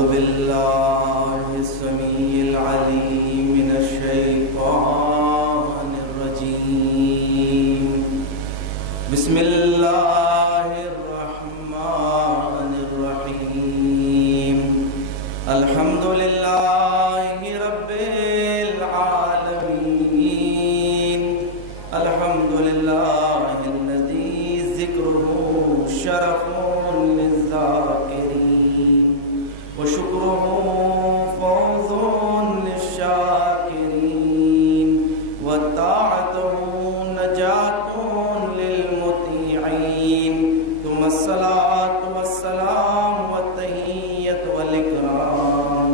أعوذ بالله السميع العليم من الشيطان الرجيم. بسم الله الرحمن الرحيم. الحمد لله رب العالمين. الحمد لله الذي ذكره شرف للذاكرين وشكره فوز للشاكرين وطاعته نجاة للمطيعين. ثم الصلاة والسلام والتحية والإكرام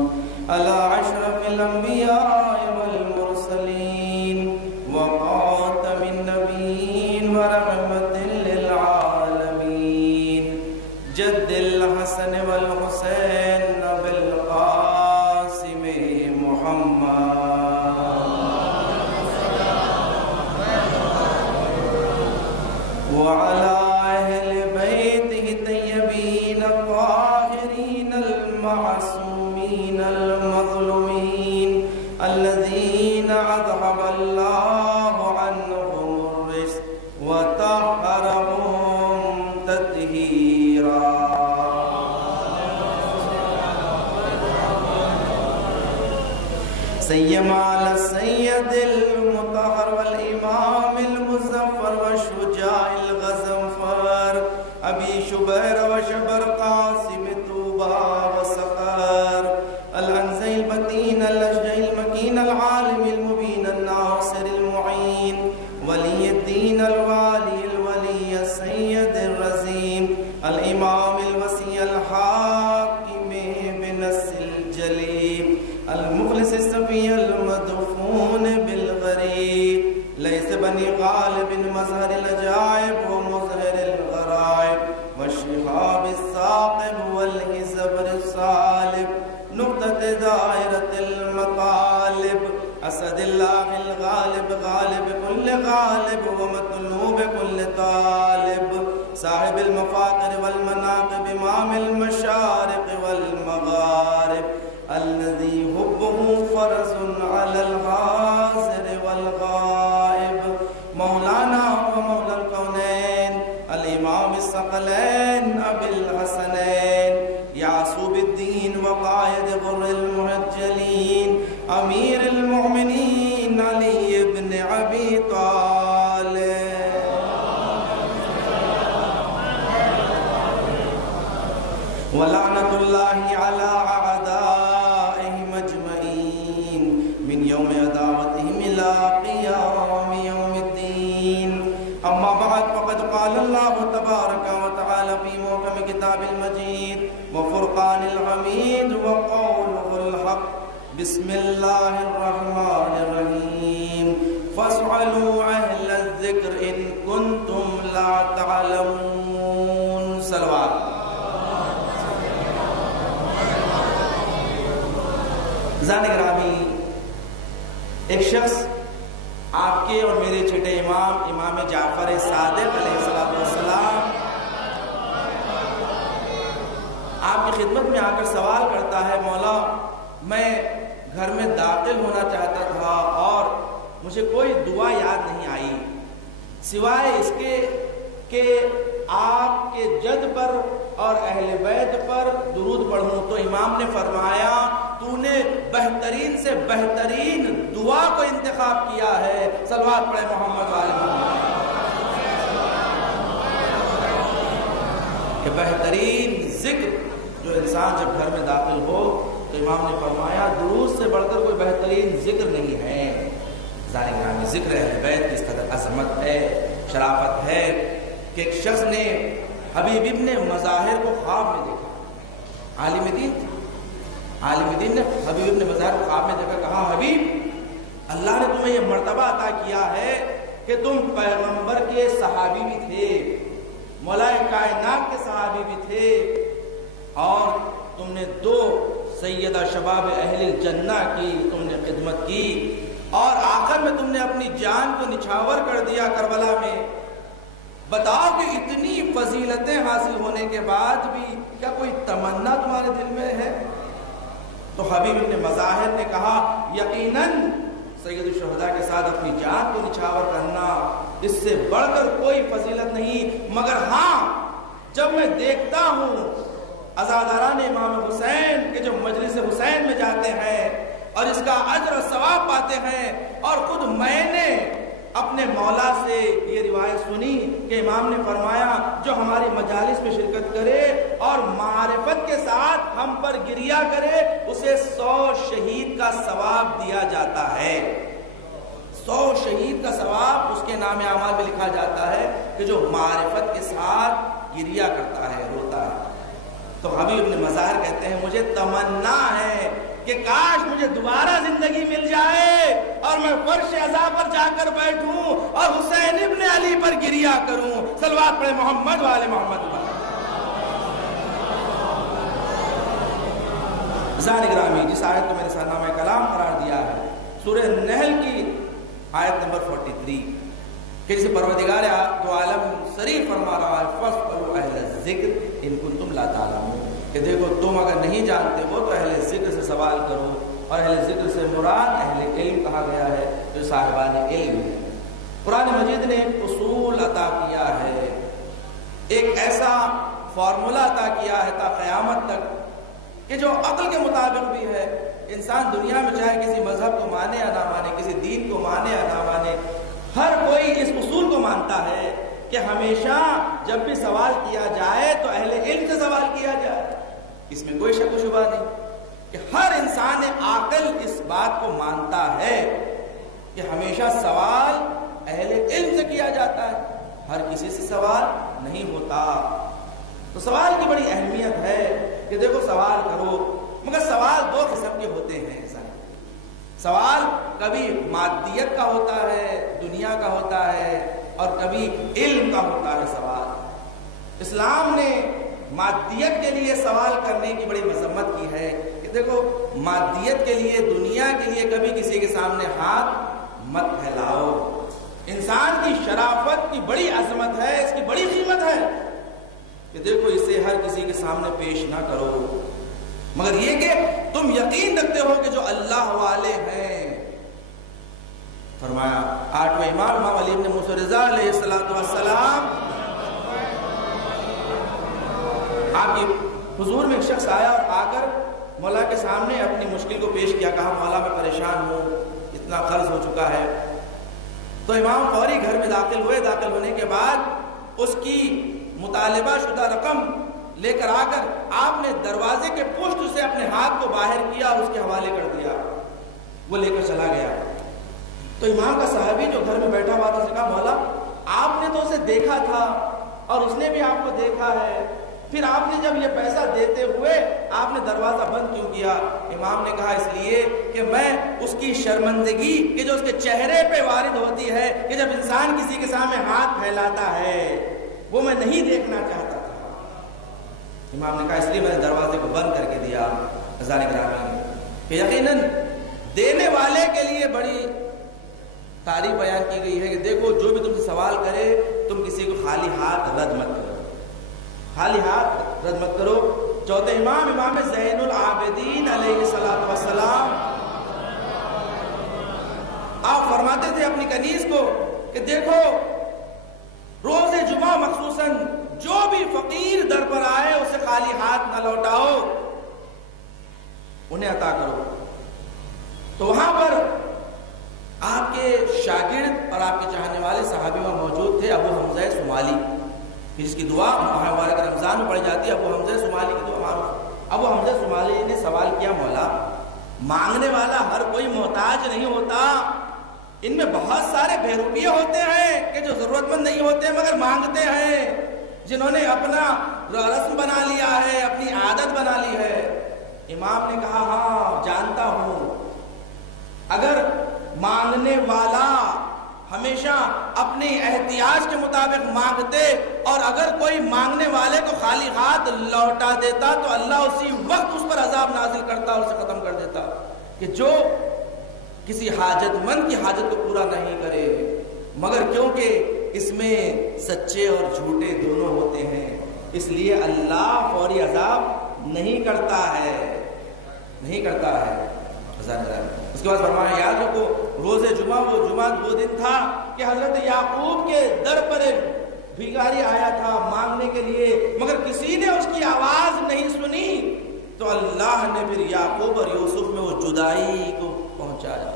على أشرف الأنبياء والمرسلين وخاتم النبيين ورحمة للعالمين جد الحسن والحسين بالقاسم محمد وعلى أهل بيته الطيبين الطاهرين المعصومين المظلومين الذين أذهب الله عنهم الرجس وطهرهم تطهيرا. سيما على السيد المطهر والإمام المظفر والشجاع الغزنفر أبي شبير وشبر قاسم طوبى وسقر الأنزي البتين الأشجع المكين العالم المبين الناصر المعين ولي الدين الوالي الولي السيد الرزين الإمام الوسيع الحاكم بنص الجليل المخلص الصفي المدفون بالغريب ليس بني غالب مظهر العجائب ومظهر الغرائب والشهاب الثاقب والحزب الصالب نقطة دائرة المطالب أسد الله الغالب غالب كل غالب ومطلوب كل طالب صاحب المفاخر والمناقب إمام المشارق والمغارب الذي حبه فرض على الحاضر والغائب مولانا ومولى الكونين الإمام الثقلين أبي الحسنين يعصوب الدين وقائد غر المهجلين أمير المؤمنين علي بن أبي طالب ولعنة الله على أعدائهم أجمعين من يوم عداوتهم إلى قيام يوم الدين. أما بعد فقد قال الله تبارك وتعالى في محكم كتاب المجيد وفرقان الحميد وقوله الحق بسم الله الرحمن الرحيم فاسألوا أهل الذكر إن كنتم لا تعلمون. صلوات. زان گرامی، ایک شخص آپ کے اور میرے چھٹے امام جعفر صادق علیہ السلام آپ کی خدمت میں آ کر سوال کرتا ہے، مولا میں گھر میں داخل ہونا چاہتا تھا اور مجھے کوئی دعا یاد نہیں آئی سوائے اس کے کہ آپ کے جد پر اور اہل بیت پر درود پڑھوں. تو امام نے فرمایا تو نے بہترین سے بہترین دعا کو انتخاب کیا ہے. صلوات پڑھے محمد وآل محمد. کہ بہترین ذکر جو انسان جب گھر میں داخل ہو تو امام نے فرمایا درود سے بڑھ کر کوئی بہترین ذکر نہیں ہے. ظاہر ذکر اہل بیت کی اس قدر عظمت ہے، شرافت ہے کہ ایک شخص نے حبیب ابن مظاہر کو خواب میں دیکھا. عالم دین تھا. عالم دین نے حبیب ابن مظاہر کو خواب میں دیکھا، کہا حبیب اللہ نے تمہیں یہ مرتبہ عطا کیا ہے کہ تم پیغمبر کے صحابی بھی تھے، مولا کائنات کے صحابی بھی تھے، اور تم نے 2 سیدہ شباب اہل الجنہ کی تم نے خدمت کی، اور آخر میں تم نے اپنی جان کو نچھاور کر دیا کربلا میں. بتاؤ کہ اتنی فضیلتیں حاصل ہونے کے بعد بھی کیا کوئی تمنا تمہارے دل میں ہے؟ تو حبیب ابن مظاہر نے کہا یقیناً سید الشہداء کے ساتھ اپنی جان کو نچھاور کرنا اس سے بڑھ کر کوئی فضیلت نہیں، مگر ہاں جب میں دیکھتا ہوں عزاداران امام حسین کہ جو مجلس حسین میں جاتے ہیں اور اس کا اجر و ثواب پاتے ہیں، اور خود میں نے اپنے مولا سے یہ روایت سنی کہ امام نے فرمایا جو ہماری مجالس میں شرکت کرے اور معرفت کے ساتھ ہم پر گریہ کرے اسے 100 شہید کا ثواب دیا جاتا ہے۔ 100 شہید کا ثواب اس کے نام اعمال میں لکھا جاتا ہے کہ جو معرفت کے ساتھ گریہ کرتا ہے، روتا ہے۔ تو حبیب ابن مظاہر کہتے ہیں مجھے تمنا ہے کہ کاش مجھے دوبارہ زندگی مل جائے اور میں فرش عزا پر جا کر بیٹھوں اور حسین ابن علی پر گریہ کروں۔ صلوات پڑھے محمد والے محمد۔ ذالک گرامی جس آیت کو میں نے سرنامہ کلام قرار دیا ہے سورہ نحل کی آیت نمبر 43 کہ جسے پروردگار دو عالم صریح فرما رہا ہے فاسألوا اہل الذکر ان کنتم لا تعلمون، کہ دیکھو تم اگر نہیں جانتے ہو تو اہل ذکر سے سوال کرو، اور اہل ذکر سے مراد اہل علم کہا گیا ہے جو صاحبان علم ہے۔ قرآن مجید نے ایک اصول عطا کیا ہے، ایک ایسا فارمولہ عطا کیا ہے تا قیامت تک کہ جو عقل کے مطابق بھی ہے۔ انسان دنیا میں چاہے کسی مذہب کو مانے یا نہ مانے، کسی دین کو مانے یا نہ مانے، ہر کوئی اس اصول کو مانتا ہے کہ ہمیشہ جب بھی سوال کیا جائے تو اہل علم سے سوال کیا جائے۔ اس میں کوئی شک و شبہ نہیں کہ ہر انسان عاقل اس بات کو مانتا ہے کہ ہمیشہ سوال اہل علم سے کیا جاتا ہے، ہر کسی سے سوال نہیں ہوتا۔ تو سوال کی بڑی اہمیت ہے کہ دیکھو سوال کرو، مگر سوال 2 قسم کے ہوتے ہیں۔ سوال کبھی مادیت کا ہوتا ہے، دنیا کا ہوتا ہے، اور کبھی علم کا ہوتا ہے سوال۔ اسلام نے مادیت کے لیے سوال کرنے کی بڑی مذمت کی ہے کہ دیکھو مادیت کے لیے، دنیا کے لیے کبھی کسی کے سامنے ہاتھ مت پھیلاؤ۔ انسان کی شرافت کی بڑی عظمت ہے، اس کی بڑی قیمت ہے کہ دیکھو اسے ہر کسی کے سامنے پیش نہ کرو، مگر یہ کہ تم یقین رکھتے ہو کہ جو اللہ والے ہیں۔ فرمایا 8ویں امام علی ابن موسیٰ رضا علیہ السلام، آپ کی حضور میں ایک شخص آیا اور آ کر مولا کے سامنے اپنی مشکل کو پیش کیا، کہا مولا میں پریشان ہوں، اتنا قرض ہو چکا ہے۔ تو امام فوری گھر میں داخل ہوئے، داخل ہونے کے بعد اس کی مطالبہ شدہ رقم لے کر آ کر آپ نے دروازے کے پشت سے اپنے ہاتھ کو باہر کیا اور اس کے حوالے کر دیا، وہ لے کر چلا گیا۔ تو امام کا صحابی جو گھر میں بیٹھا ہوا تھا اس نے کہا مولا آپ نے تو اسے دیکھا تھا اور اس نے بھی آپ کو دیکھا ہے، پھر آپ نے جب یہ پیسہ دیتے ہوئے آپ نے دروازہ بند کیوں کیا؟ امام نے کہا اس لیے کہ میں اس کی شرمندگی کہ جو اس کے چہرے پہ وارد ہوتی ہے کہ جب انسان کسی کے سامنے ہاتھ پھیلاتا ہے وہ میں نہیں دیکھنا چاہتا تھا۔ امام نے کہا اس لیے میں نے دروازے کو بند کر کے دیا۔ ذالک گرامی کہ یقیناً دینے والے کے لیے بڑی تعریف بیان کی گئی ہے کہ دیکھو جو بھی تم سے سوال کرے تم کسی کو خالی ہاتھ رد مت کرو، خالی ہاتھ رد مت کرو۔ چوتھے امام زین العابدین علیہ السلام آپ فرماتے تھے اپنی کنیز کو کہ دیکھو روز جمعہ مخصوصاً جو بھی فقیر در پر آئے اسے خالی ہاتھ نہ لوٹاؤ، انہیں عطا کرو۔ تو وہاں پر آپ کے شاگرد اور آپ کے چاہنے والے صحابی وہاں موجود تھے، ابو حمزہ سمالی، جس کی دعا مبارک رمضان میں پڑھی جاتی ہے، ابو حمزہ سمالی کی دعا معروف۔ ابو حمزہ سمالی نے سوال کیا مولا مانگنے والا ہر کوئی محتاج نہیں ہوتا، ان میں بہت سارے بہروپیے ہوتے ہیں کہ جو ضرورت مند نہیں ہوتے مگر مانگتے ہیں، جنہوں نے اپنا رسم بنا لیا ہے، اپنی عادت بنا لی ہے۔ امام نے کہا ہاں جانتا ہوں، اگر مانگنے والا ہمیشہ اپنی احتیاج کے مطابق مانگتے اور اگر کوئی مانگنے والے کو خالی ہاتھ لوٹا دیتا تو اللہ اسی وقت اس پر عذاب نازل کرتا اور اسے ختم کر دیتا کہ جو کسی حاجت مند کی حاجت کو پورا نہیں کرے، مگر کیونکہ اس میں سچے اور جھوٹے دونوں ہوتے ہیں اس لیے اللہ فوری عذاب نہیں کرتا ہے۔ نہیں کرتا ہے۔ اس کے بعد فرمایا یاد رکھو روز جمعہ وہ دن تھا کہ حضرت یعقوب کے در پر بھیکاری آیا تھا مانگنے کے لیے، مگر کسی نے اس کی آواز نہیں سنی، تو اللہ نے پھر یعقوب اور یوسف میں وہ جدائی کو پہنچایا،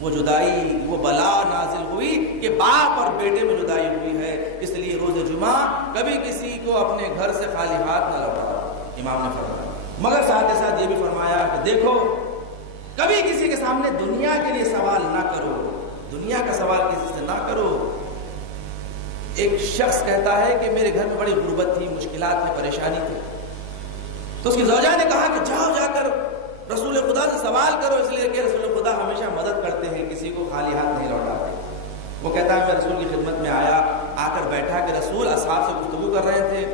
وہ جدائی، وہ بلا نازل ہوئی کہ باپ اور بیٹے میں جدائی ہوئی ہے۔ اس لیے روز جمعہ کبھی کسی کو اپنے گھر سے خالی ہاتھ نہ لوٹاؤ، امام نے فرمایا۔ مگر ساتھ ہی ساتھ یہ بھی فرمایا کہ دیکھو کبھی کسی کے سامنے دنیا کے لیے سوال نہ کرو، دنیا کا سوال کسی سے نہ کرو۔ ایک شخص کہتا ہے کہ میرے گھر میں بڑی غربت تھی، مشکلات میں پریشانی تھی، تو اس کی زوجہ نے کہا کہ جاؤ جا کر رسول خدا سے سوال کرو، اس لیے کہ رسول خدا ہمیشہ مدد کرتے ہیں، کسی کو خالی ہاتھ نہیں لوٹاتے۔ وہ کہتا ہے میں رسول کی خدمت میں آیا، آ کر بیٹھا کہ رسول اصحاب سے گفتگو کر رہے تھے،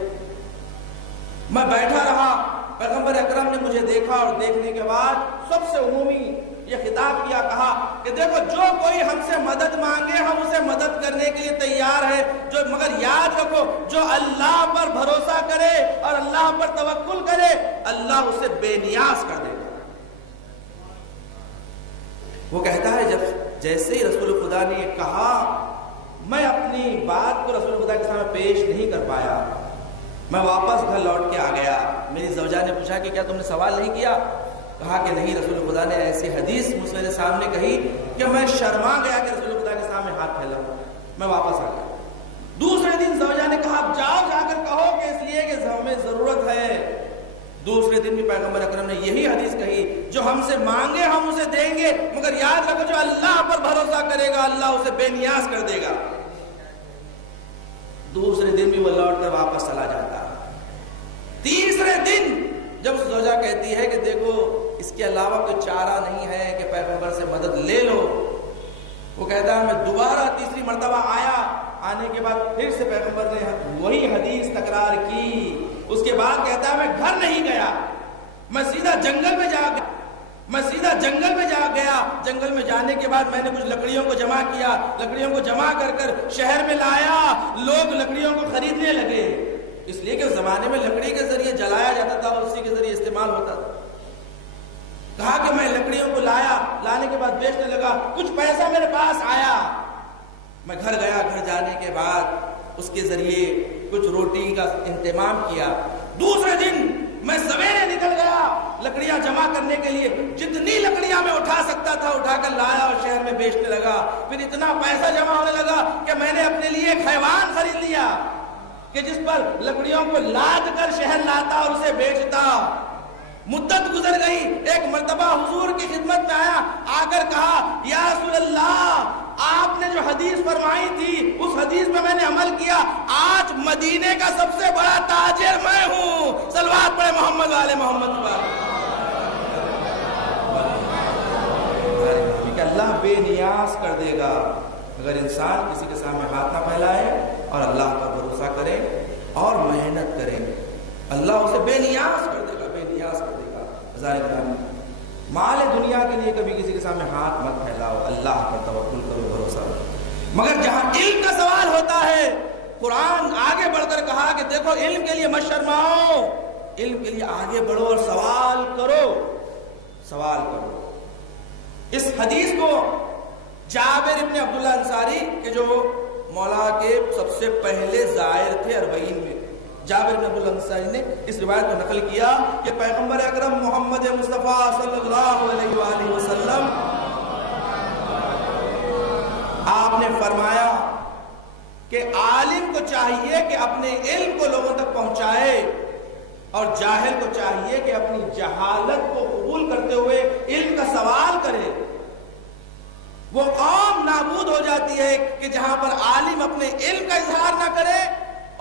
میں بیٹھا رہا، پیغمبر اکرم نے مجھے دیکھا اور دیکھنے کے بعد سب سے عمومی یہ خطاب کیا، کہا کہ دیکھو جو کوئی ہم سے مدد مانگے ہم اسے مدد کرنے کے لیے تیار ہے، مگر یاد رکھو جو اللہ پر بھروسہ کرے اور اللہ پر توکل کرے اللہ اسے بے نیاز کر دے گا۔ وہ کہتا ہے جیسے ہی رسول خدا نے یہ کہا میں اپنی بات کو رسول خدا کے سامنے پیش نہیں کر پایا، میں واپس گھر لوٹ کے آ گیا۔ میری زوجہ نے پوچھا کہ کیا تم نے سوال نہیں کیا؟ کہا کہ نہیں، رسول خدا نے ایسی حدیث مجھ میرے سامنے کہی کہ میں شرما گیا کہ رسول خدا کے سامنے ہاتھ پھیلاؤں، میں واپس آ گیا۔ دوسرے دن زوجہ نے کہا جاؤ جا کر کہو کہ اس لیے کہ ہمیں ضرورت ہے۔ دوسرے دن بھی پیغمبر اکرم نے یہی حدیث کہی جو ہم سے مانگے ہم اسے دیں گے، مگر یاد رکھو جو اللہ پر بھروسہ کرے گا اللہ اسے بے نیاز کر دے گا۔ دوسرے دن بھی وہ لوٹ کر واپس چلا جاتا۔ تیسرے دن جب اس زوجہ کہتی ہے کہ دیکھو اس کے علاوہ کوئی چارہ نہیں ہے کہ پیغمبر سے مدد لے لو، وہ کہتا ہے میں دوبارہ تیسری مرتبہ آیا، آنے کے بعد پھر سے پیغمبر نے وہی حدیث تکرار کی۔ اس کے بعد کہتا ہے میں گھر نہیں گیا، میں سیدھا جنگل میں جا گیا، جنگل میں جانے کے بعد میں نے کچھ لکڑیوں کو جمع کیا، لکڑیوں کو جمع کر شہر میں لایا، لوگ لکڑیوں کو خریدنے لگے، اس لیے کہ اس زمانے میں لکڑی کے ذریعے جلایا جاتا تھا اور اسی کے ذریعے استعمال ہوتا تھا۔ کہا کہ میں لکڑیوں کو لایا، لانے کے بعد بیچنے لگا، کچھ پیسہ میرے پاس آیا، میں گھر گیا، گھر جانے کے بعد اس کے ذریعے کچھ روٹی کا انتظام کیا۔ دوسرے دن میں سویرے نکل گیا لکڑیاں جمع کرنے کے لیے، جتنی لکڑیاں میں اٹھا سکتا تھا اٹھا کر لایا اور شہر میں بیچنے لگا۔ پھر اتنا پیسہ جمع ہونے لگا کہ میں نے اپنے لیے ایک حیوان خرید لیا کہ جس پر لکڑیوں کو لاد کر شہر لاتا اور اسے بیچتا۔ مدت گزر گئی، ایک مرتبہ حضور کی خدمت میں آیا، آ کر کہا یا رسول اللہ آپ نے جو حدیث فرمائی تھی اس حدیث میں میں نے عمل کیا، آج مدینے کا سب سے بڑا تاجر میں ہوں، صلوات پڑھے محمد والے محمد پر۔ کہ اللہ بے نیاز کر دے گا اگر انسان کسی کے سامنے ہاتھ نہ پھیلائے اور اللہ پر بھروسہ کرے اور محنت کرے، اللہ اسے بے نیاز کر دے گا، بے نیاز کر دے گا۔ ظاہر مال دنیا کے لیے کبھی کسی کے سامنے ہاتھ مت پھیلاؤ، اللہ پر توکل کرو، بھروسہ کرو۔ مگر جہاں علم کا سوال ہوتا ہے قرآن آگے بڑھ کر کہا کہ دیکھو علم کے لیے مت شرماؤ، علم کے لیے آگے بڑھو اور سوال کرو، سوال کرو۔ اس حدیث کو جابر ابن عبداللہ انصاری کہ جو مولا کے سب سے پہلے زائر تھے 40 میں، جابر بن عبداللہ انصاری نے اس روایت کو نقل کیا کہ پیغمبر اکرم محمد مصطفیٰ صلی اللہ علیہ وآلہ وسلم آپ نے فرمایا کہ عالم کو چاہیے کہ اپنے علم کو لوگوں تک پہنچائے اور جاہل کو چاہیے کہ اپنی جہالت کو قبول کرتے ہوئے علم کا سوال کرے۔ وہ قوم نابود ہو جاتی ہے کہ جہاں پر عالم اپنے علم کا اظہار نہ کرے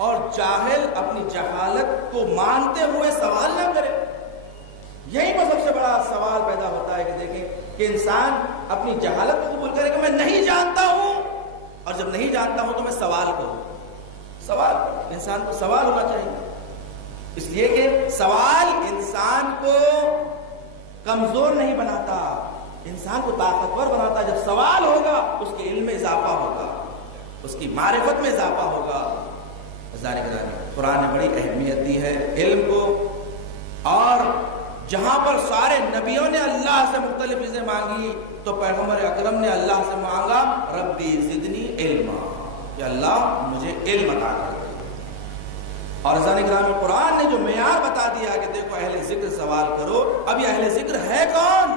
اور جاہل اپنی جہالت کو مانتے ہوئے سوال نہ کرے۔ یہی پر سب سے بڑا سوال پیدا ہوتا ہے کہ دیکھیں کہ انسان اپنی جہالت کو قبول کرے کہ میں نہیں جانتا ہوں، اور جب نہیں جانتا ہوں تو میں سوال کروں۔ سوال انسان کو سوال ہونا چاہیے، اس لیے کہ سوال انسان کو کمزور نہیں بناتا، انسان کو طاقتور بناتا۔ جب سوال ہوگا اس کے علم میں اضافہ ہوگا، اس کی معرفت میں اضافہ ہوگا۔ قرآن نے بڑی اہمیت دی ہے علم کو، اور جہاں پر سارے نبیوں نے اللہ سے مختلف چیزیں مانگی تو پیغمبر اکرم نے اللہ سے مانگا ربی زدنی علما، کہ اللہ مجھے علم عطا کر دے۔ اور عزیزان کرام، قرآن نے جو معیار بتا دیا کہ دیکھو اہل ذکر سوال کرو، اب یہ اہل ذکر ہے کون؟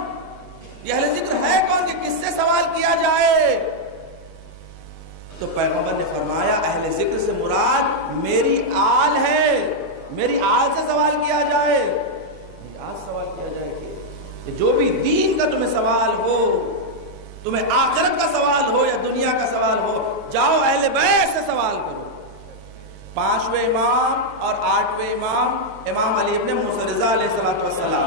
یہ اہل ذکر ہے کون کہ کس سے سوال کیا جائے؟ تو پیغمبر نے فرمایا اہل ذکر سے مراد میری آل ہے، میری آل سے سوال کیا جائے، میری آل سے سوال کیا جائے کہ جو بھی دین کا تمہیں سوال ہو، تمہیں آخرت کا سوال ہو یا دنیا کا سوال ہو، جاؤ اہل بیت سے سوال کرو۔ 5ویں امام اور 8ویں امام، امام علی ابن موسیٰ رضا علیہ السلام،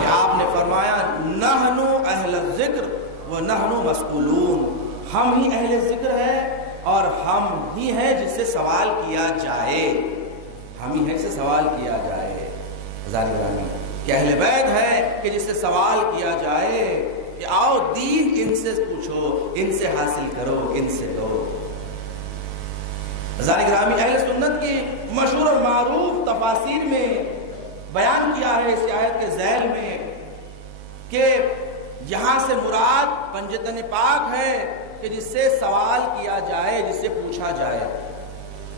کہ آپ نے فرمایا نحنو اہل الذکر وَنَحْنُ مَسْئُولُونَ، ہم ہی اہل ذکر ہے اور ہم ہی ہیں جس سے سوال کیا جائے، ہم ہی ہیں جس سے سوال کیا جائے۔ عزیزان گرامی، کہ اہل بیت ہے کہ جس سے سوال کیا جائے کہ آؤ دین ان سے پوچھو، ان سے حاصل کرو، ان سے لو۔ عزیزان گرامی، اہل سنت کی مشہور اور معروف تفاسیر میں بیان کیا ہے اس آیت کے ذیل میں کہ یہاں سے مراد پنجتن پاک ہے کہ جس سے سوال کیا جائے، جس سے پوچھا جائے،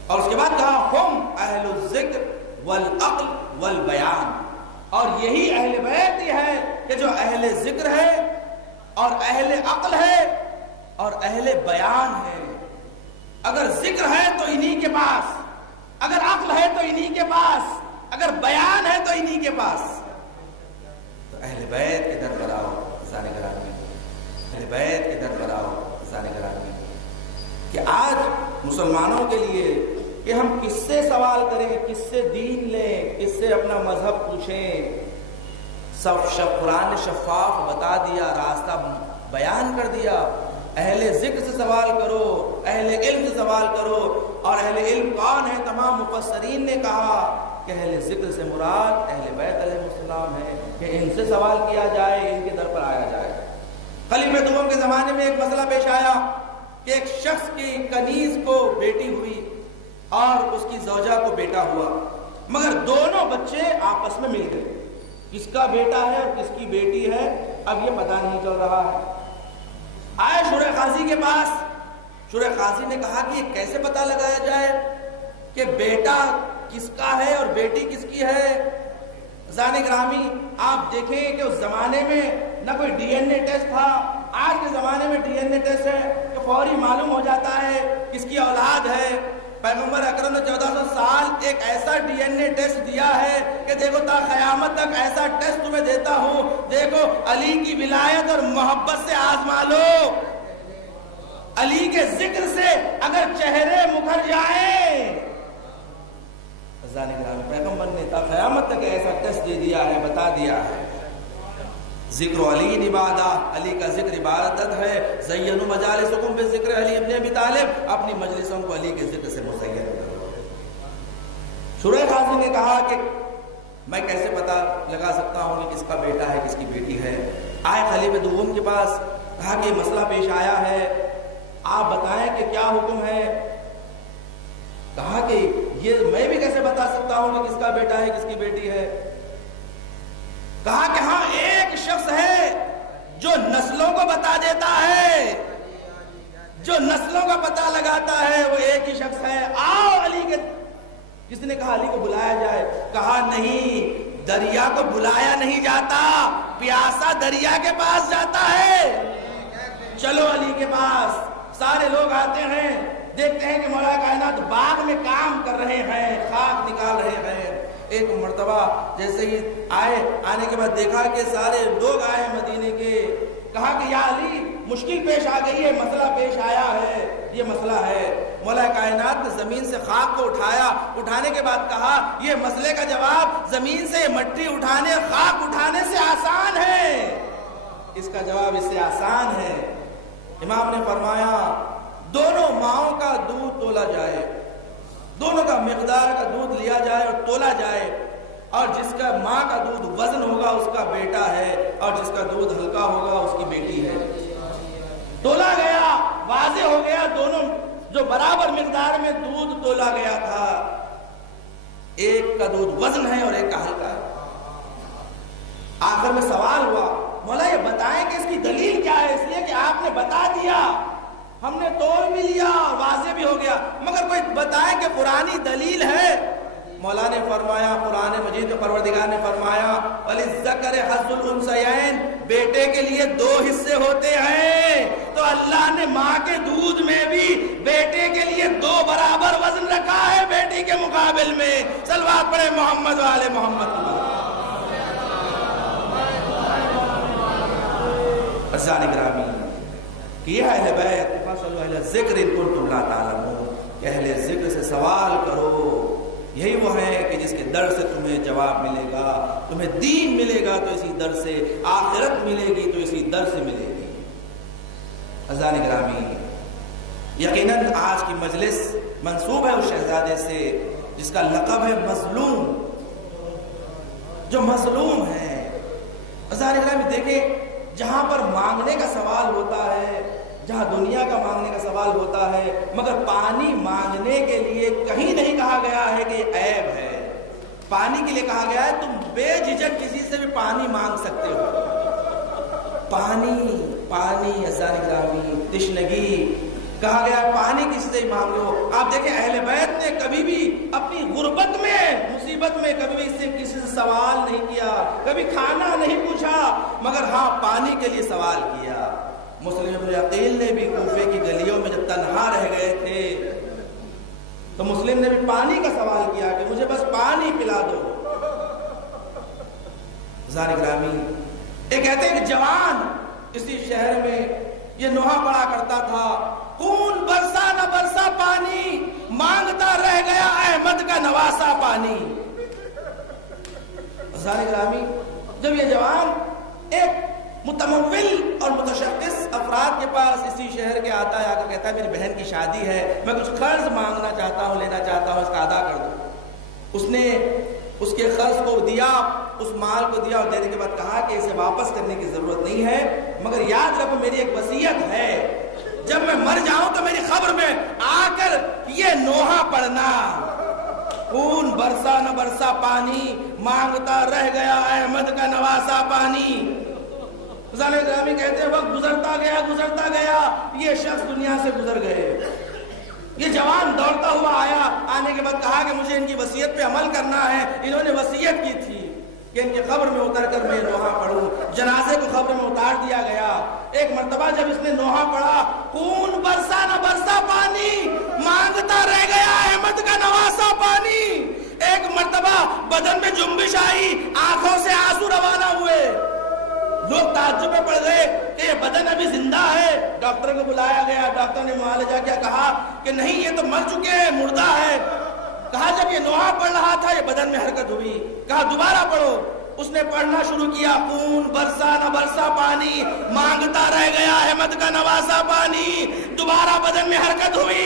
اور اس کے بعد کہا ہم اہل الذکر والعقل والبیان، اور یہی اہل بیت ہی ہے کہ جو اہل ذکر ہے اور اہل عقل ہے اور اہل بیان ہے۔ اگر ذکر ہے تو انہی کے پاس، اگر عقل ہے تو انہی کے پاس، اگر بیان ہے تو انہی کے پاس۔ تو اہل بیت کے در پر آؤ عزیزان گرامی، اہل بیت کے در پر آؤ عزیزان گرامی، کہ آج مسلمانوں کے لیے کہ ہم کس سے سوال کریں، کس سے دین لیں، کس سے اپنا مذہب پوچھیں، قرآن نے شفاف بتا دیا، راستہ بیان کر دیا۔ اہل ذکر سے سوال کرو، اہل علم سے سوال کرو، اور اہل علم کون ہے؟ تمام مفسرین نے کہا کہ اہل ذکر سے مراد اہل بیت علیہ السلام ہے، کہ ان سے سوال کیا جائے، ان کے در پر آیا جائے۔ خلیفہ دوم کے زمانے میں ایک مسئلہ پیش آیا کہ ایک شخص کی کنیز کو بیٹی ہوئی اور اس کی زوجہ کو بیٹا ہوا، مگر دونوں بچے آپس میں مل گئے، کس کا بیٹا ہے اور کس کی بیٹی ہے اب یہ پتہ نہیں چل رہا ہے۔ آئے شورى قاضی کے پاس، شورى قاضی نے کہا کہ یہ کیسے پتہ لگایا جائے کہ بیٹا کس کا ہے اور بیٹی کس کی ہے؟ عزیزان گرامی، آپ دیکھیں کہ اس زمانے میں نہ کوئی ڈی این اے ٹیسٹ تھا، آج کے زمانے میں ڈی این اے ٹیسٹ ہے کہ فوری معلوم ہو جاتا ہے کس کی اولاد ہے۔ پیغمبر اکرم نے 1400 سال ایک ایسا ڈی این اے ٹیسٹ دیا ہے کہ دیکھو تا قیامت تک ایسا ٹیسٹ تمہیں دیتا ہوں، دیکھو علی کی ولایت اور محبت سے آزما لو، علی کے ذکر سے اگر چہرے مکھر جائیں۔ عزیزان کرام، پیغمبر نے تا قیامت تک ایسا ٹیسٹ دے دیا ہے، بتا دیا ہے۔ ذکر علی عبادہ، علی کا ذکر عبادت ہے۔ زینوا مجالسکم بذکر علی ابن ابی طالب، اپنی مجلسوں کو علی کے ذکر سے مزین کرو۔ شورى قاضی نے کہا کہ میں کیسے پتہ لگا سکتا ہوں کہ کس کا بیٹا ہے، کس کی بیٹی ہے؟ آئے خلیفہ دوم کے پاس، کہا کہ مسئلہ پیش آیا ہے، آپ بتائیں کہ کیا حکم ہے؟ کہا کہ یہ میں بھی کیسے بتا سکتا ہوں کہ کس کا بیٹا ہے، کس کی بیٹی ہے؟ کہا کہ ہاں ایک شخص ہے جو نسلوں کو بتا دیتا ہے، جو نسلوں کا پتہ لگاتا ہے، وہ ایک ہی شخص ہے، آؤ علی کے۔ کس نے کہا علی کو بلایا جائے؟ کہا نہیں، دریا کو بلایا نہیں جاتا، پیاسا دریا کے پاس جاتا ہے۔ چلو علی کے پاس، سارے لوگ آتے ہیں، دیکھتے ہیں کہ مولا کائنات باغ میں کام کر رہے ہیں، خاک نکال رہے ہیں۔ ایک مرتبہ جیسے ہی آنے کے بعد دیکھا کہ سارے لوگ آئے مدینے کے، کہا کہ یا علی مشکل پیش آ گئی ہے، مسئلہ پیش آیا ہے، یہ مسئلہ ہے۔ مولا کائنات نے زمین سے خاک کو اٹھایا، اٹھانے کے بعد کہا یہ مسئلے کا جواب زمین سے مٹی اٹھانے، خاک اٹھانے سے آسان ہے، اس کا جواب اس سے آسان ہے۔ امام نے فرمایا دونوں ماؤں کا دودھ تولا جائے، دونوں کا مقدار کا دودھ لیا جائے اور تولا جائے، اور جس کا ماں کا دودھ وزن ہوگا اس کا بیٹا ہے، اور جس کا دودھ ہلکا ہوگا اس کی بیٹی ہے۔ تولا گیا، واضح ہو گیا، دونوں جو برابر مقدار میں دودھ تولا گیا تھا۔ ایک کا دودھ وزن ہے اور ایک کا ہلکا ہے۔ آخر میں سوال ہوا مولا یہ بتائیں کہ اس کی دلیل کیا ہے؟ اس لیے کہ آپ نے بتا دیا، ہم نے توڑ بھی لیا اور واضح بھی ہو گیا، مگر کوئی بتائے کہ قرآنی دلیل ہے؟ مولا نے فرمایا، قرآن مجید میں پروردگار نے فرمایا وَلِلذَّكَرِ حَظُّ الْأُنثَيَيْنِ، بیٹے کے لیے 2 حصے ہوتے ہیں۔ تو اللہ نے ماں کے دودھ میں بھی بیٹے کے لیے 2 برابر وزن رکھا ہے بیٹی کے مقابل میں۔ صلوات پڑھے محمد والے محمد۔ عزیزان گرامی، کہ اہل بیت فاسألوا اہل الذکر ان کنتم لا تعلمون، کہ اہل ذکر سے سوال کرو، یہی وہ ہے کہ جس کے در سے تمہیں جواب ملے گا، تمہیں دین ملے گا تو اسی در سے، آخرت ملے گی تو اسی در سے ملے گی۔ عزیزان گرامی، یقیناً آج کی مجلس منسوب ہے اس شہزادے سے جس کا لقب ہے مظلوم، جو مظلوم ہے۔ عزیزان گرامی دیکھیں، جہاں پر مانگنے کا سوال ہوتا ہے، جہاں دنیا کا مانگنے کا سوال ہوتا ہے، مگر پانی مانگنے کے لیے کہیں نہیں کہا گیا ہے کہ یہ عیب ہے۔ پانی کے لیے کہا گیا ہے تم بے جھجک کسی سے بھی پانی مانگ سکتے ہو۔ پانی عزیزان گرامی، تشنگی، کہا گیا پانی کسی سے ہی مانگو۔ آپ دیکھیں اہل بیت نے کبھی بھی اپنی غربت میں، مصیبت میں کبھی بھی اس سے کسی سے سوال نہیں کیا، کبھی کھانا نہیں پوچھا، مگر ہاں پانی کے لیے سوال کیا۔ مسلم ابن عقیل نے بھی کوفے کی گلیوں میں جب تنہا رہ گئے تھے تو مسلم نے بھی پانی کا سوال کیا کہ مجھے بس پانی پلا دو۔ عزیزان گرامی، ایک کہتے ہیں کہ جوان اسی شہر میں یہ نوحہ پڑا کرتا تھا، خون برسا نہ برسا پانی، مانگتا رہ گیا احمد کا نواسا پانی۔ عزیزان گرامی، جب یہ جوان ایک متمول اور متشخص افراد کے پاس اسی شہر کے آتا ہے، آ کر کہتا ہے میری بہن کی شادی ہے، میں کچھ قرض مانگنا چاہتا ہوں، لینا چاہتا ہوں، اس کا ادا کر دو۔ اس نے اس کے قرض کو دیا، اس مال کو دیا اور دینے کے بعد کہا کہ اسے واپس کرنے کی ضرورت نہیں ہے، مگر یاد رکھو میری ایک وصیت ہے، جب میں مر جاؤں تو میری قبر میں آ کر یہ نوحہ پڑھنا، خون برسا نہ برسا پانی، مانگتا رہ گیا احمد کا نواسا پانی۔ ظالم گرامی کہتے ہیں وقت گزرتا گیا، یہ شخص دنیا سے گزر گئے۔ یہ جوان دوڑتا ہوا آیا، آنے کے بعد کہا کہ مجھے ان کی وصیت پہ عمل کرنا ہے۔ انہوں نے وصیت کی تھی کہ ان کی قبر میں اتر کر میں نوحہ پڑھوں۔ جنازے کو قبر میں اتار دیا گیا۔ ایک مرتبہ جب اس نے نوحہ پڑھا، خون برسا نہ برسا پانی، مانگتا رہ گیا احمد کا نواسا پانی۔ ایک مرتبہ بدن میں جنبش آئی، آنکھوں سے آنسو روانہ ہوئے، لوگ تعجب میں پڑ گئے کہ یہ بدن ابھی زندہ ہے۔ ڈاکٹر کو بلایا گیا، ڈاکٹر نے معالجہ کیا، کہا کہ نہیں یہ تو مر چکے ہیں، مردہ ہے۔ کہا جب یہ نوحہ پڑھ رہا تھا یہ بدن میں حرکت ہوئی، کہا دوبارہ پڑھو۔ اس نے پڑھنا شروع کیا، خون برسا نہ برسا پانی، مانگتا رہ گیا احمد کا نواسا پانی۔ دوبارہ بدن میں حرکت ہوئی۔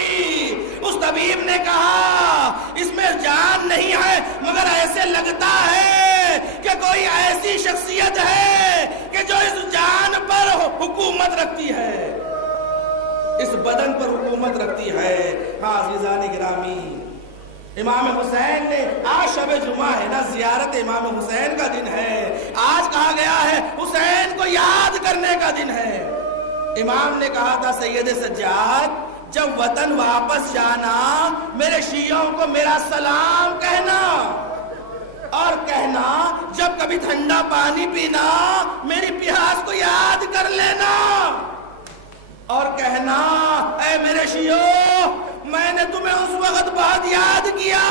اس طبیب نے کہا اس میں جان نہیں ہے، مگر ایسے لگتا ہے کہ کوئی ایسی شخصیت ہے کہ جو اس جان پر حکومت رکھتی ہے، اس بدن پر حکومت رکھتی ہے۔ ہاں عزیزان گرامی، امام حسین نے، آج شب جمعہ ہے نا، زیارت امام حسین کا دن ہے، آج کہا گیا ہے حسین کو یاد کرنے کا دن ہے۔ امام نے کہا تھا سید سجاد جب وطن واپس جانا میرے شیعوں کو میرا سلام کہنا، اور کہنا جب کبھی ٹھنڈا پانی پینا میری پیاس کو یاد کر لینا، اور کہنا اے میرے شیعوں میں نے تمہیں اس وقت بہت یاد کیا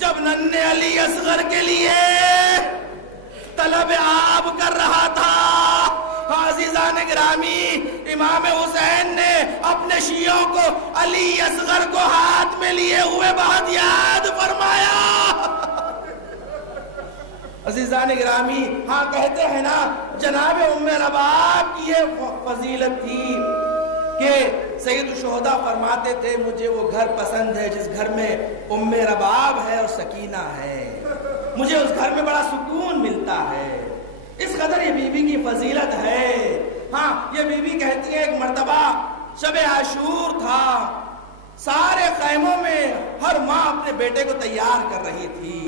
جب ننھے علی اصغر کے لیے طلب آب کر رہا تھا۔ عزیزان گرامی، امام حسین نے اپنے شیعوں کو علی اصغر کو ہاتھ میں لیے ہوئے بہت یاد فرمایا۔ عزیزان گرامی، ہاں کہتے ہیں نا جناب ام رباب کی یہ فضیلت تھی کہ سید الشہداء فرماتے تھے مجھے وہ گھر پسند ہے جس گھر میں ام رباب ہے اور سکینہ ہے، مجھے اس گھر میں بڑا سکون ملتا ہے۔ اس قدر یہ بی بی کی فضیلت ہے۔ ہاں یہ بی بی کہتی ہے ایک مرتبہ شب عاشور تھا، سارے خیموں میں ہر ماں اپنے بیٹے کو تیار کر رہی تھی۔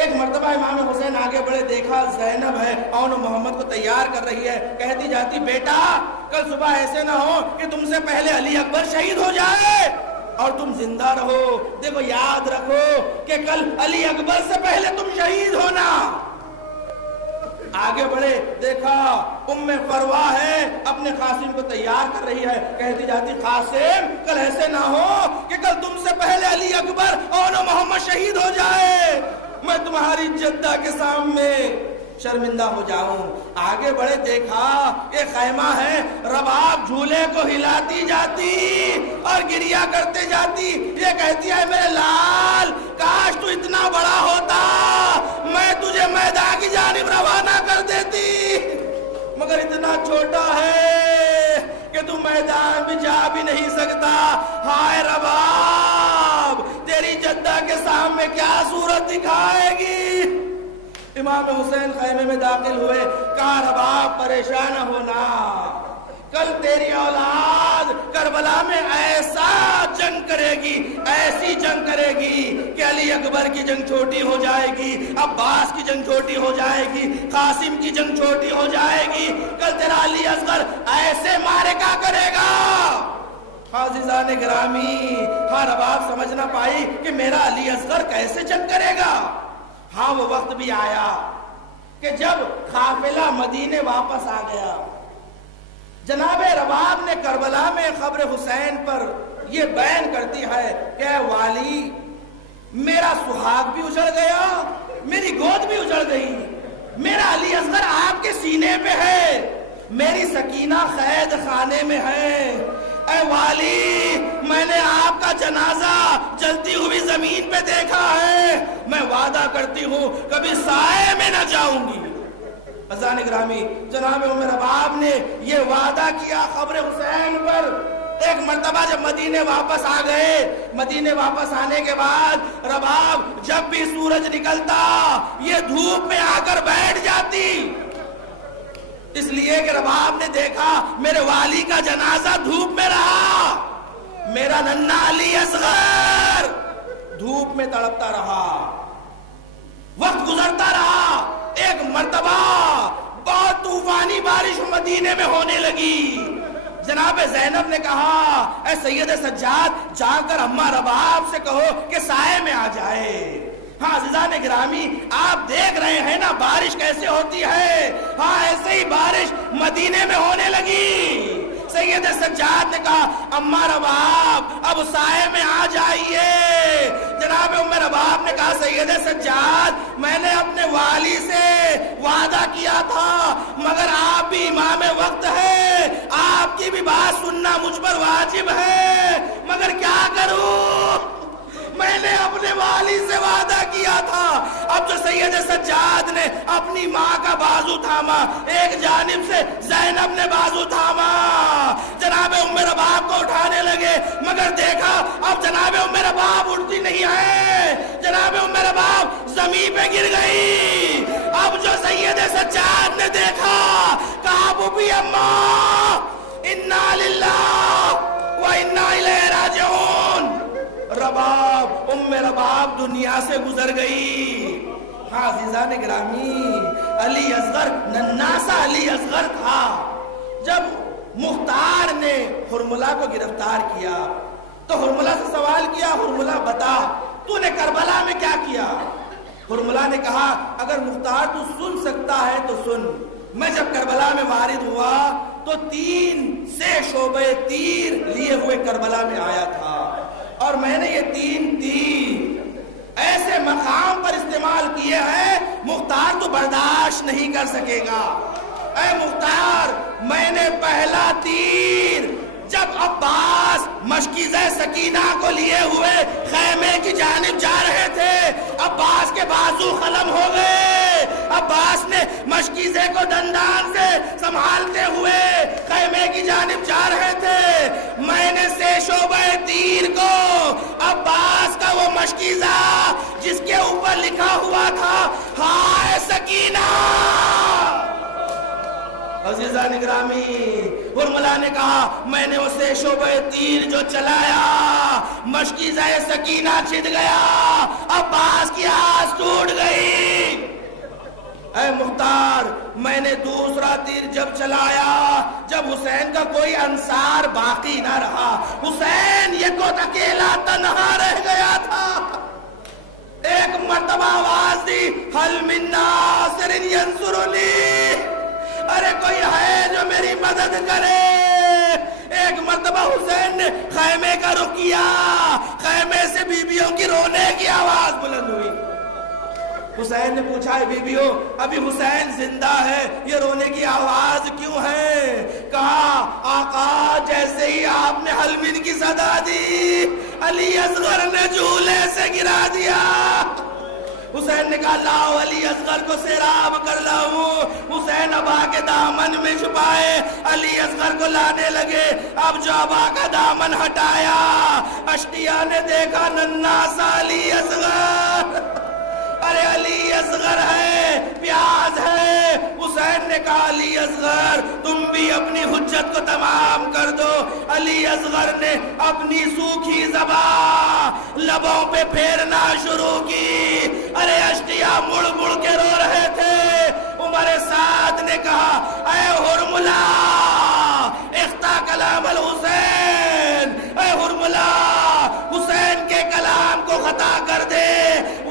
ایک مرتبہ امام حسین آگے بڑھے، دیکھا زینب ہے اون محمد کو تیار کر رہی ہے، کہتی جاتی بیٹا کل صبح ایسے نہ ہو کہ تم سے پہلے علی اکبر شہید ہو جائے اور تم زندہ رہو۔ دیکھو یاد رکھو کہ کل علی اکبر سے پہلے تم شہید ہونا۔ آگے بڑھے، دیکھا ام فروا ہے اپنے قاسم کو تیار کر رہی ہے، کہتی جاتی قاسم کل ایسے نہ ہو کہ کل تم سے پہلے علی اکبر اور محمد شہید ہو جائے، میں تمہاری جدہ کے سامنے شرمندہ ہو جاؤں۔ آگے بڑھے، دیکھا ایک خیمہ ہے، رباب جھولے کو ہلاتی جاتی اور گریا کرتے جاتی، یہ کہتی ہے میرے لال کاش تو اتنا بڑا ہوتا، میں تجھے میدان کی جانب روانہ کر دیتی، مگر اتنا چھوٹا ہے کہ تم میدان میں جا بھی نہیں سکتا۔ ہائے رباب تیری جدہ کے سامنے کیا صورت دکھائے گی۔ امام حسین خیمے میں داخل ہوئے، کہا رباب پریشان نہ ہونا، کل تیری اولاد کربلا میں ایسا جنگ کرے گی، ایسی جنگ کرے گی کہ علی اکبر کی جنگ چھوٹی ہو جائے گی، عباس کی جنگ چھوٹی ہو جائے گی، قاسم کی جنگ چھوٹی ہو جائے گی، کل تیرا علی اصغر ایسے معرکہ کرے گا۔ عزیزان گرامی، ہاں رباب سمجھ نہ پائی کہ میرا علی اصغر کیسے جنگ کرے گا۔ ہاں وہ وقت بھی آیا کہ جب قافلہ مدینے واپس آ گیا، جناب رباب نے کربلا میں قبر حسین پر یہ بیان کرتی ہے کہ اے والی میرا سہاگ بھی اجڑ گیا، میری گود بھی اجڑ گئی، میرا علی اصغر آپ کے سینے پہ ہے، میری سکینہ قید خانے میں ہے۔ اے والی میں نے آپ کا جنازہ جلتی ہوئی زمین پہ دیکھا ہے، میں وعدہ کرتی ہوں کبھی سائے میں نہ جاؤں گی۔ عزیزان گرامی، جناب عمر رباب نے یہ وعدہ کیا قبر حسین پر۔ ایک مرتبہ جب مدینے واپس آ گئے، مدینے واپس آنے کے بعد رباب جب بھی سورج نکلتا یہ دھوپ میں آ کر بیٹھ جاتی، اس لیے کہ رباب نے دیکھا میرے والی کا جنازہ دھوپ میں رہا، میرا ننھا علی اصغر دھوپ میں تڑپتا رہا، وقت گزرتا رہا۔ ایک مرتبہ بہت طوفانی بارش مدینے میں ہونے لگی، جناب زینب نے کہا اے سید سجاد جا کر اماں رباب سے کہو کہ سائے میں آ جائے۔ ہاں عزیزان گرامی، آپ دیکھ رہے ہیں نا بارش کیسے ہوتی ہے، ہاں ایسے ہی بارش مدینے میں ہونے لگی۔ سید سجاد نے کہا اماں رباب اب سائے میں آ جائیے۔ جناب ام رباب نے کہا سید سجاد میں نے اپنے والی سے وعدہ کیا تھا، مگر آپ بھی امام وقت ہے، آپ کی بھی بات سننا مجھ پر واجب ہے، مگر کیا کروں، میں نے اپنے والی سے وعدہ کیا تھا۔ اب جو سید سجاد نے اپنی ماں کا بازو تھاما، ایک جانب سے زینب نے بازو تھاما، جناب ام رباب کو اٹھانے لگے، مگر دیکھا اب جناب ام رباب اٹھتی نہیں ہے، جناب ام رباب زمین پہ گر گئی۔ اب جو سید سجاد نے دیکھا کہا بوبی اماں انا للہ و انا الیہ راجعون، رباب ام رباب دنیا سے گزر گئی۔ ہاں عزیزان گرامی، علی اصغر ننھا سا علی اصغر تھا۔ جب مختار نے حرملہ کو گرفتار کیا تو حرملہ سے سوال کیا، حرملہ بتا تو نے کربلا میں کیا کیا؟ حرملہ نے کہا اگر مختار تو سن سکتا ہے تو سن، میں جب کربلا میں وارد ہوا تو 3 سے شعبہ تیر لیے ہوئے کربلا میں آیا تھا، اور میں نے یہ 3 تیر ایسے مقام پر استعمال کیے ہیں مختار تو برداشت نہیں کر سکے گا۔ اے مختار میں نے پہلا تیر جب عباس مشکیزہ سکینہ کو لیے ہوئے خیمے کی جانب جا رہے تھے، عباس کے بازو قلم ہو گئے، عباس نے مشکیزے کو دندان سے سنبھالتے ہوئے خیمے کی جانب جا رہے تھے، میں نے سے شعبہ تیر کو عباس کا وہ مشکیزہ جس کے اوپر لکھا ہوا تھا ہائے سکینہ، عزیزان گرامی، اور حرملہ نے کہا میں نے اسے شعبہ تیر جو چلایا مشکیزہ سکینہ چھد گیا، عباس کی آس ٹوٹ گئی۔ اے مختار میں نے دوسرا تیر جب چلایا جب حسین کا کوئی انصار باقی نہ رہا، حسین یہ کو اکیلا تنہا رہ گیا تھا۔ ایک مرتبہ آواز دی حل من ناصر ینصرنی، ارے کوئی ہے جو میری مدد کرے۔ ایک مرتبہ حسین نے خیمے کا رخ کیا، خیمے سے بیویوں کی رونے کی آواز بلند ہوئی۔ حسین نے پوچھا ہے بیویوں ابھی حسین زندہ ہے، یہ رونے کی آواز کیوں ہے؟ کہا آقا جیسے ہی آپ نے حلمین کی صدا دی علی اصغر نے جھولے سے گرا دیا۔ حسین نے کہا لاؤ علی اصغر کو سیراب کر لاؤں۔ حسین ابا کے دامن میں چھپائے، علی اصغر کو لانے لگے۔ اب جو ابا کا دامن ہٹایا اشقیاء نے دیکھا ننھا سا علی اصغر، ارے علی اصغر ہے، پیاز ہے۔ حسین نے کہا علی اصغر تم بھی اپنی حجت کو تمام کر دو۔ علی اصغر نے اپنی سوکھی زبان لبوں پہ پھیرنا شروع کی۔ ارے اشقیاء مڑ مڑ کے رو رہے تھے۔ عمر سعد نے کہا اے حرملہ اختا کلام الحسین، اے حرملہ حسین کے کلام کو خطا کر دے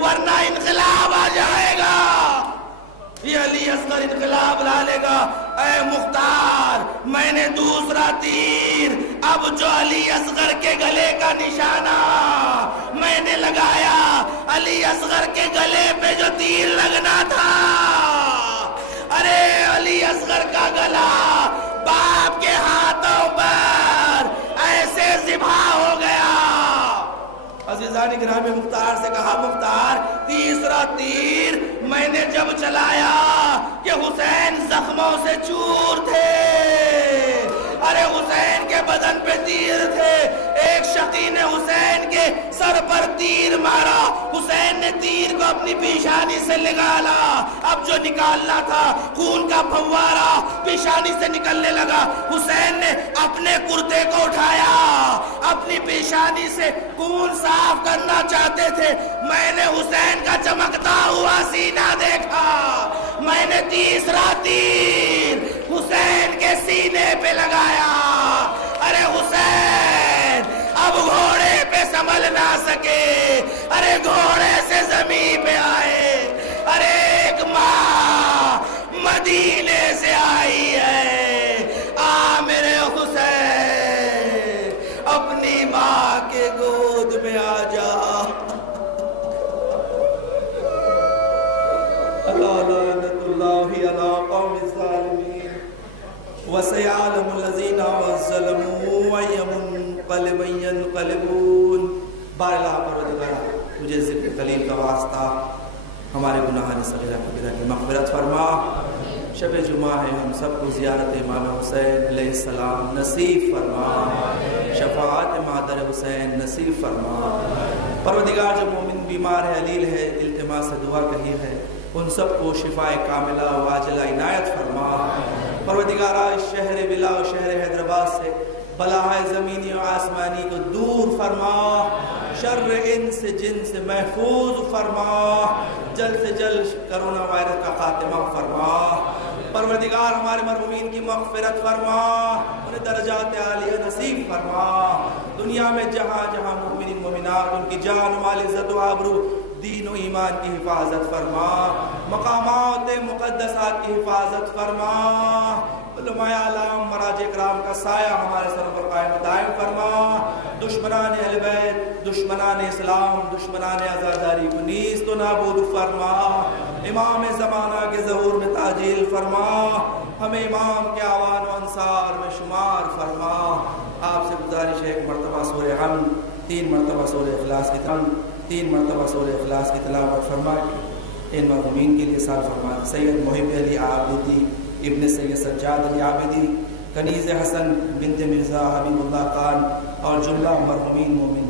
ورنہ انقلاب آ جائے گا، یہ علی اصغر انقلاب لا لے گا۔ اے مختار میں نے دوسرا تیر اب جو علی اصغر کے گلے کا نشانہ میں نے لگایا، علی اصغر کے گلے پہ جو تیر لگنا تھا، ارے علی اصغر کا گلا باپ کے ہاتھوں پر ایسے ذبح ہو گیا۔ عزیزان گرامی مختار سے کہا مختار تیسرا تیر میں نے جب چلایا کہ حسین زخموں سے چور تھے، ارے حسین کے بدن پہ تیر تھے۔ ایک شقی نے حسین کے سر پر تیر مارا، حسین نے تیر کو اپنی پیشانی سے نکالا، اب جو نکالنا تھا خون کا فوارہ پیشانی سے نکلنے لگا۔ حسین نے اپنے کرتے کو اٹھایا، اپنی پیشانی سے خون صاف کرنا چاہتے تھے۔ میں نے حسین کا چمکتا ہوا سینہ دیکھا، میں نے تیسرا تیر حسین کے سینے پہ لگایا۔ ارے حسین اب گھوڑے پہ سنبھل نہ سکے، ارے گھوڑے سے زمین پہ آئے۔ ارے ایک ماں مدینے سے آئی ہے، آ میرے حسین اپنی ماں کے گود میں آ جا۔ لعنت اللہ علی قوم الظالمین وسيعلم الذين ظلموا أي منقلب ينقلبون۔ بارہا پروردگارا تجھے ذکر خلیل کا واسطہ ہمارے گناہان صغیرہ کبیرہ کی مغفرت فرما۔ شب جمعہ ہے، ہم سب کو زیارت امام حسین علیہ السلام نصیب فرما، شفاعت مادر حسین نصیب فرما۔ پروردگار جو مومن بیمار ہے، علیل ہے، التماس سے دعا کہی ہے، ان سب کو شفاء کاملہ و عاجلہ عنایت فرما۔ پروردگارہ اس شہر بلا و شہر حیدرآباد سے بلاء زمینی و آسمانی کو دور فرما، شر انس جن سے محفوظ فرما، جلد سے جلد کرونا وائرس کا خاتمہ فرما۔ پروردگار ہمارے مرحومین کی مغفرت فرما، انہیں درجات عالیہ نصیب فرما۔ دنیا میں جہاں جہاں مومنین مومنات ان کی جان و مال عزت و آبرو دین و ایمان کی حفاظت فرما، مقامات مقدسات کی حفاظت فرما۔ علماء اعلام مراجع کرام کا سایہ ہمارے سر پر قائم دائم فرما۔ دشمنان اہل بیت، دشمنان اسلام، دشمنان عزاداری کو نیست و نابود فرما۔ امام زمانہ کے ظہور میں تعجیل فرما، ہمیں امام کے اعوان و انصار میں شمار فرما۔ آپ سے گزارش ہے ایک مرتبہ سورہ حمد، 3 مرتبہ سورہ اخلاص کی تلاوت، 3 مرتبہ سورہ اخلاص کی تلاوت فرمائے۔ ان مرحومین کے لیے سال فرمائے۔ سید محب علی عابدی ابن سید سجاد علی عابدی، کنیز حسن بنت مرزا حبیب اللہ خان اور جملہ مرحومین مومنین